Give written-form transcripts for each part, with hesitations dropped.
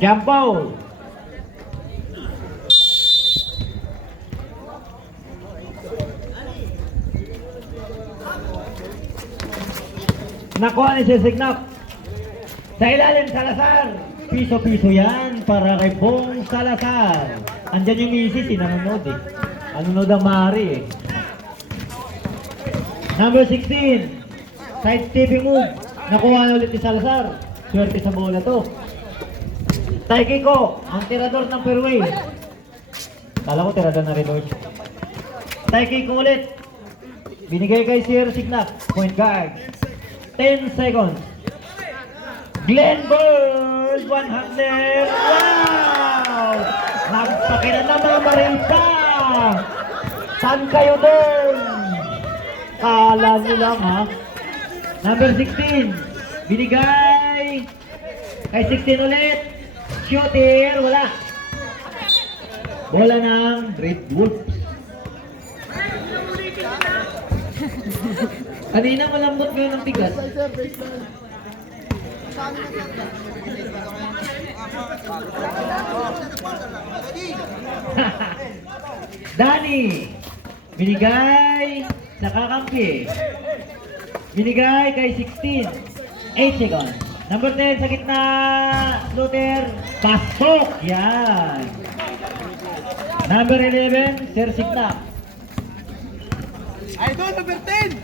Jump ball. Nakuha ni Sisignap. Sa ilalim, Salazar. Piso-piso yan para kay Bong Salazar. Andyan yung misis, nanonood eh. Nanonood ang Mari eh. Number 16. Side stepping move. Nakuha na ulit ni Salazar. Swerte sa bola to. Taikiko, ang tirador ng fairway. Kala ko tirador na reverse. Taikiko ulit. Binigay kay Sir Signap. Point guard. 10 seconds. Glenn Bird, 100. Wow! Nagpakilan na mga baril pa. Saan kayo doon? Kala nyo lang ha. Number 16. Binigay kay 16 ulit. Shooter, wala. Bola ng Red Wolves. Kanina malambot ngayon ng tigas. Danny, binigay sa kakampi. Binigay kay 16. 8 seconds. Number 10 sa gitna. Luther. Pasok. Yan. Number 11, Sir Signap. Idol, number 10!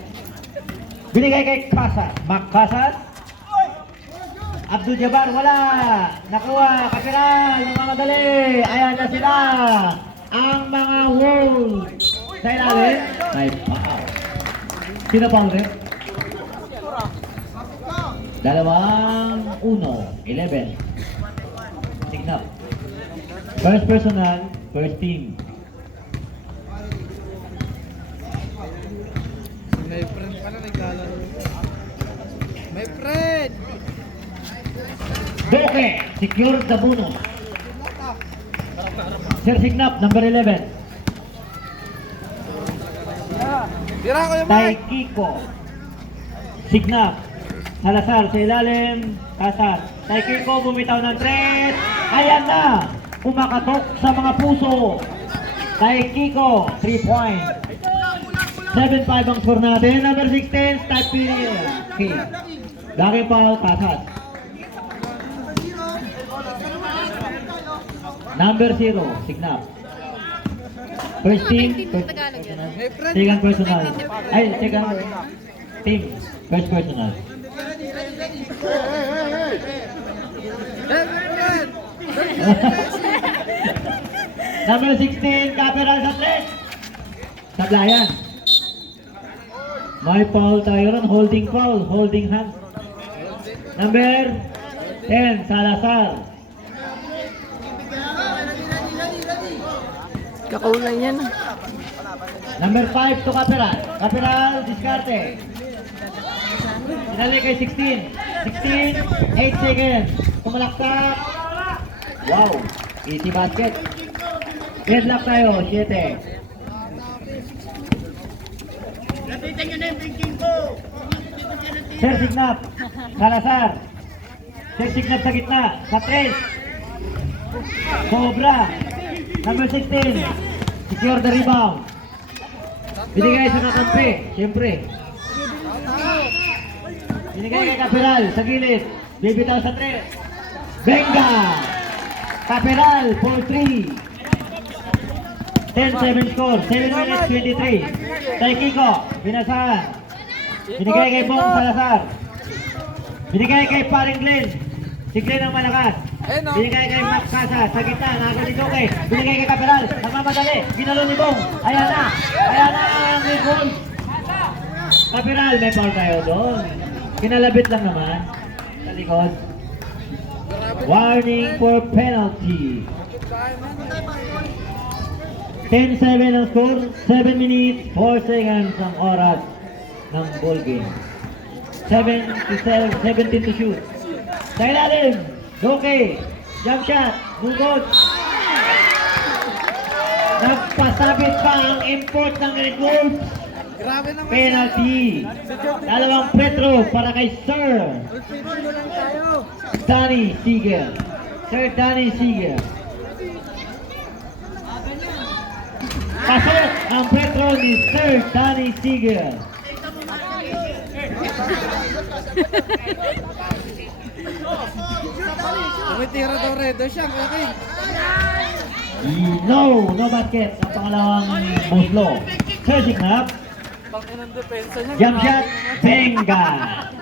Binigay kay Casas. Mac Casas. Abdul Jabbar, wala. Nakuha. Kapiral. Namamadali. Ayan na sila. Ang mga Wolves. Sa ilalim. Ay, sino pa ulit? 2-1, 11. Signap. First personal, first team. May friend pala naglalaro. May friend! Boke, secure the bonus. Sir Signap, number 11. Tira ko yung mic! Taikiko. Signap. Salazar sa ilalim. Casas. Taikiko bumitaw ng threat. Ayan na. Kumakatok sa mga puso. Taikiko, 3 point. 7-5 ang score natin. Number 16, start period. Okay. Laki pa, Casas. Number 0, Signap. First team, first personal. Second personal. Ay, second team, first personal. Number 16, Capiral sa threat. Sablayan. May foul tayo ron, holding foul, holding hand. Number 10, Salazar. Kakaulan yan. Number 5 to Capiral. Capiral, diskarte. Sinali kay 16. 16, 8 seconds. Kumalaksak. Wow, easy basket. Deadlock tayo, 7. Sir Signap. Salazar. Sir Signap sa gitna. Sa 3. Cobra. Number 16. Secure the rebound. Binigay sa kakampi. Siyempre. Binigay kay Capiral. Sa gilid. Bibitaw sa 3. Benga. Capiral. 4-3. 10-7 score. 7 minutes 23. Taikiko. Binasahan. Binigay kay Bong Salazar. Binigay kay Paring Glenn. Si Glenn ang malakas. Binigay kay Mac Casas. Sa gitna. Nakakalito kay. Binigay kay Capiral. Nagmamadali. Ginalo ni Bong. Ayan na. Ayan na ang goal. Capiral. May foul tayo doon. Kinalabit lang naman. Sa likod. Warning for penalty. 10-7 ang score. 7 minutes, 4 seconds ang oras ng ball game. 17 to shoot. Sa ilalim, Doke, jump shot, bugod. Nagpasabit pa ang import ng Red Wolves. Grabe naman Penalty. Dalawang Petro para kay Sir Danny Seager. Sir Danny Seager. Pasok ang Petro ni Sir Danny Seager. Tumitira daw red. Doon siya, Kuya King. No basket. Ang pangalawang muslo. Sir Signap. Pangin ang depensa niya. Jump shot. Benga.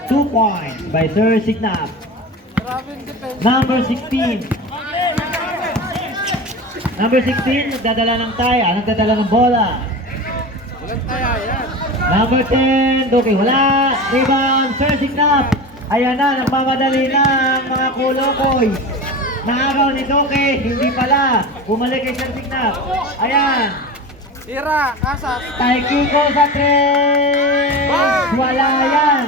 2 points by Sir Signap. Grabe yung depensa. Number 16. Number 16, nagdadala ng taya, nagdadala ng bola. Walang kaya yan. Number 10, Doki, wala. Rebound, Sir Signap. Ayan na, nagmamadali na ang mga kulokoy. Naagaw ni Doki, hindi pala. Bumalik kay Sir Signap. Ayan. Tira, kasas. Taikiko sa 3. Wala yan.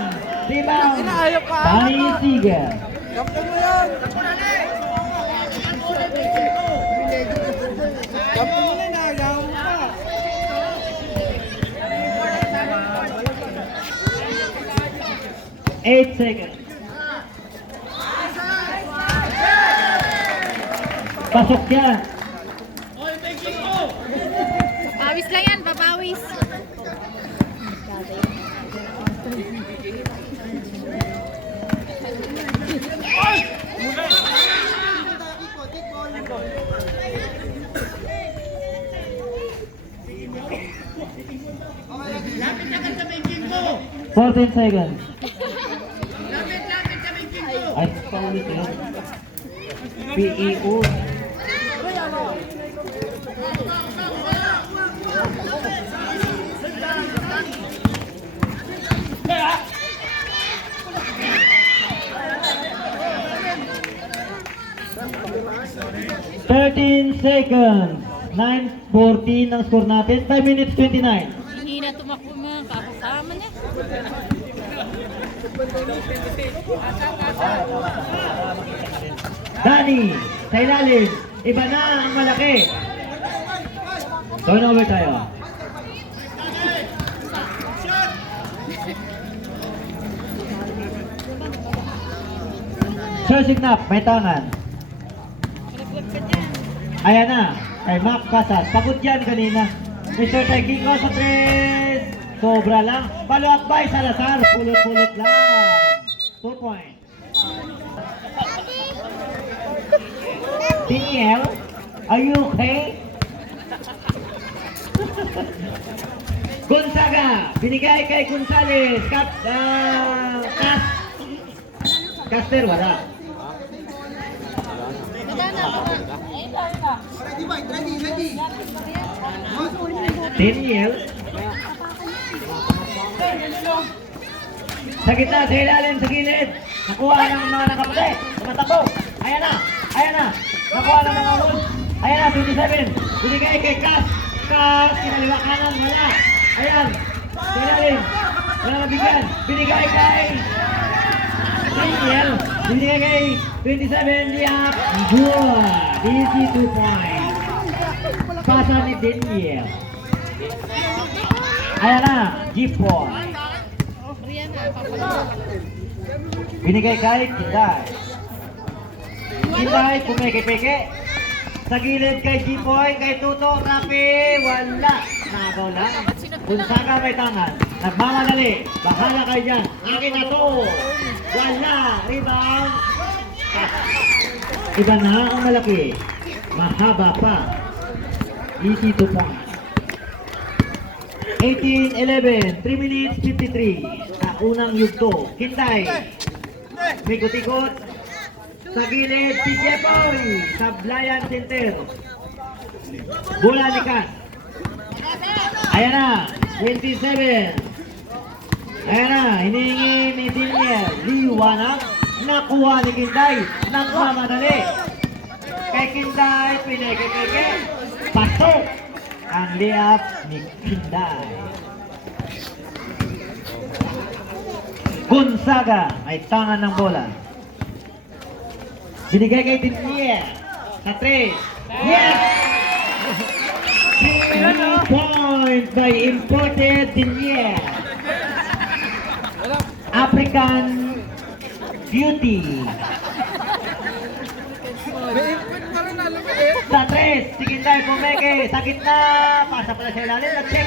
Rebound. Inaayop pa. Danny Seager. Kampo mo yan. Kampo mo na, inaagaw mo pa. Eight seconds. Pasok yan. Pawis lang yan, papawis. Fourteen seconds. Ay, paulit yun. PEO. Thirteen seconds. 9:14 ang score natin. 5 minutes 29. Hindi na tumakbo mga kakasama niya. Danny, sa ilalim. Iba na ang malaki. Turnover tayo. Sir Signap, may tangan. Malaglag ka dyan. Ayan na, kay Mac Casas. Pagod yan kanina. Mr. Taikiko sa 3. Sobra lang. Follow up by Salazar. Pulot-pulot lang. 2 points. Daniel, are you okay? Gonzaga, binigay kay Gonzales. Caster, wala. Daniel. Sa gitna, sa ilalim, sa gilid. Nakuha ng mga nakaputi. Tumatakbo. Ayan na. Ayan na. Nakuha ng mga wood. Ayan na, 27. Binigay kay Cas. Cas, kinaliwa kanan. Wala. Ayan. Sa ilalim. Wala nabigyan. Binigay kay Daniel. Binigay kay 27. Liap. Good. Easy 2 points. Pasa ni Daniel. Ayan na. G-Boy. Riyan na, papalaglag. Binigay kay Kinday. Kinday, pumeke-peke. Sa gilid kay G-Boy, kay Tuto, Rapi, wala. Nagaw lang. Gonzaga may tangan. Nagmamadali. Bahala kayo dyan. Akin na to. Wala. Rebound. Iba na ang malaki. Mahaba pa. Easy to point. 18-11. 3 minutes 53. Sa unang yugto. Kinday. May kutikot. Sa gilid, si Jepoy. Sa Blayan Center. Bola ni Kat. Ayan na. 27. Ayan na. Hinihingi ni Daniel. Liwanag. Nakuha ni Kinday. Nang mamadali. Kay Kinday. Pineke-peke. Pasok. Ang layup ni Kinday. Gonzaga ay tangan ng bola. Binigay kay Daniel. Sa 3. Yes! 2 points! Rebound by imported Dinier. African Beauty. May input pa rin na lumiit. Sa 3, si Kinday Pumeke. Sa gitna, pasa pala sa ilalim. Nag-check.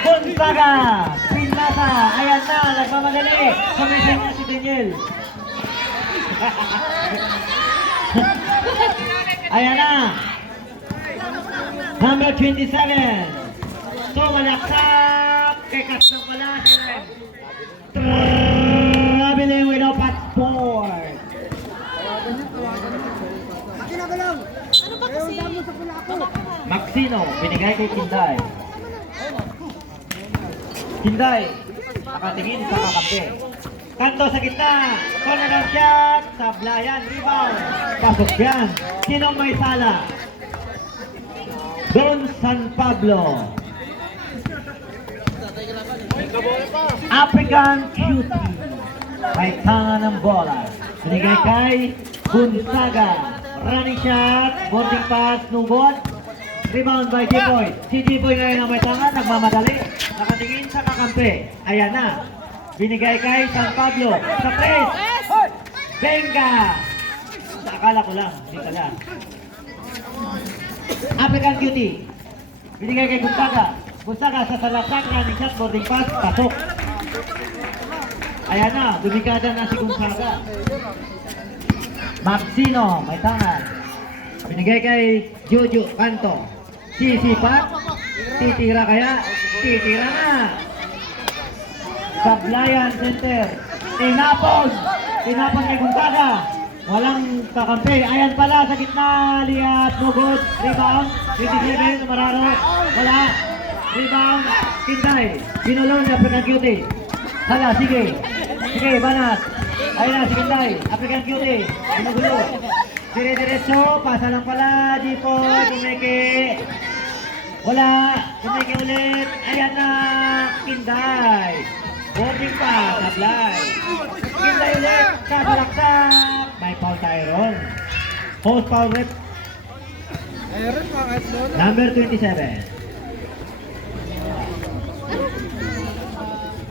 Gonzaga. Pinasa. Ayan na, nagmamadali. Sumising na si Daniel. Ayan na. Number 27. So, malaksak. Kay Castro pala. Traveling with a passport. Ano ba kasi? Maxino, binigay kay Kinday. Kinday, nakatingin sa kakampi. Kanto sa gitna, corner of shot, sablayan, rebound. Pasok yan. Sinong may sala? Don San Pablo. African Cutie. May tanga ng bola. Binigay kay Gonzaga. Running shot, boarding pass, nubot. Rebound by J-Boy. Si J-Boy ngayon ang may tanga, nagmamadali. Nakatingin sa kakampi. Ayan na. Binigay kay San Pablo. Sa press. Benga. Akala ko lang. Hindi pala. African Cutie. Binigay kay Gonzaga. Gonzaga sa salasak, running shot, boarding pass, pasok. Ayan na. Dumikada na si Gonzaga. Maxino, may tangan. Binigay kay Jojo Kanto. Sisipat. Titira kaya? Titira na. Sablayan Center. Tinapon. Tinapon kay Gonzaga. Walang kakampi. Ayan pala sa gitna. Liat, Mugod. Rebound. 27, Mararo. Wala. Rebound. Kinday. Binulong ni African Cutie. Hala, sige. Sige, Banat. Ayun na, si Kinday. African Cutie. Binugulo. Dire-diretso. Pasa lang pala. Jipo. Tumeke. Wala. Tumeke ulit. Ayan na. Kinday. Boarding pa. Sablay. Kinday ulit. Kasalaksak. May foul tayo ron. Post foul rep. Aaron, bakit doon? Number 27.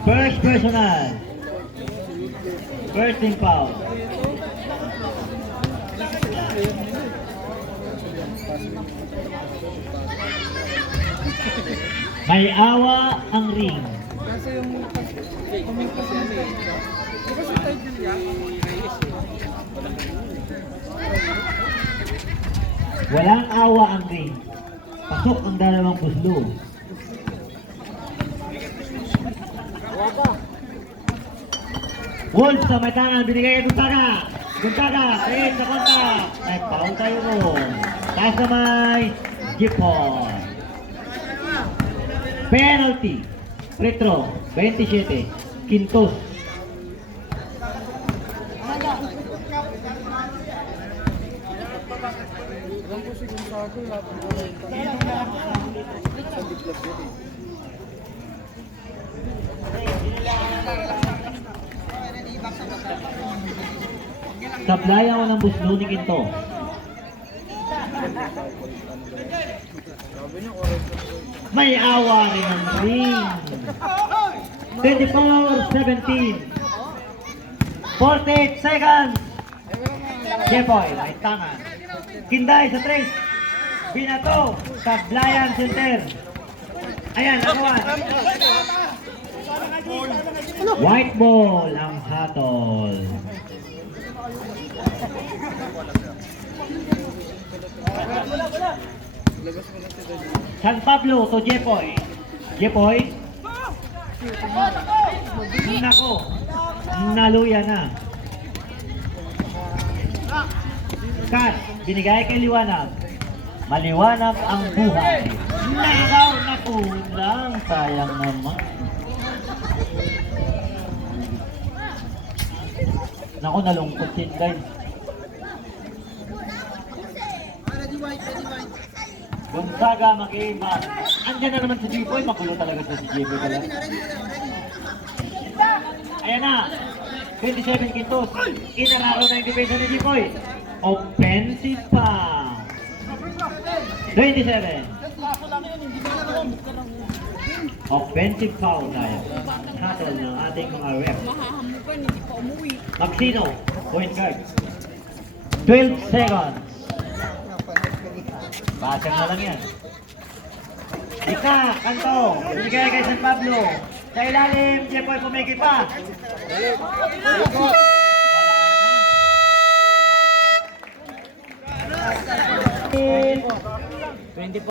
First personal. First team foul. May awa ang ring. Kasi yung pumunta siya eh. Di ba si Tay Julia? Walang awa ang ring. Pasok ang dalawang puslo. Wolves sa may tangan, binigay kay Gonzaga. Gonzaga, ayun sa kontak. Ay, paul tayo mo. Taas na may Jipon. Penalty. Free throw, 27. Quintos. Alam ko si Gonzaga, lahat ng sa biglag yun eh. Sablayan ko ng buslo ni Quinto. May awa rin ang ring. 24-17. 48 seconds. Jepoy, may tangan. Kinday sa 3. Binato. Sablayan Center. Ayan, nakuha. White ball ang hatol. San Pablo to Jepoy. Jepoy. Nako. Naluya na. Kat, binigay kay Liwanag. Maliwanag ang buhay. Nagaw na kulang. Sayang naman. Naku, nalungkot sin guys. Gonzaga mag-iiba. Andiyan na naman si Jipoy. Makulo talaga siya si Jipoy talaga. Ayan na. 27 Quintos. Inararo na yung defensa ni Jipoy. Offensive pa. 27. Offensive foul tayo. Hatol ng ating mga ref. Mahahamukan, hindi pa umuwi. Maxino, point guard. 12 seconds. Basang na lang yan. Isa, kanto. Binigay kay San Pablo. Sa ilalim, Jepoy pumiki pa. 24.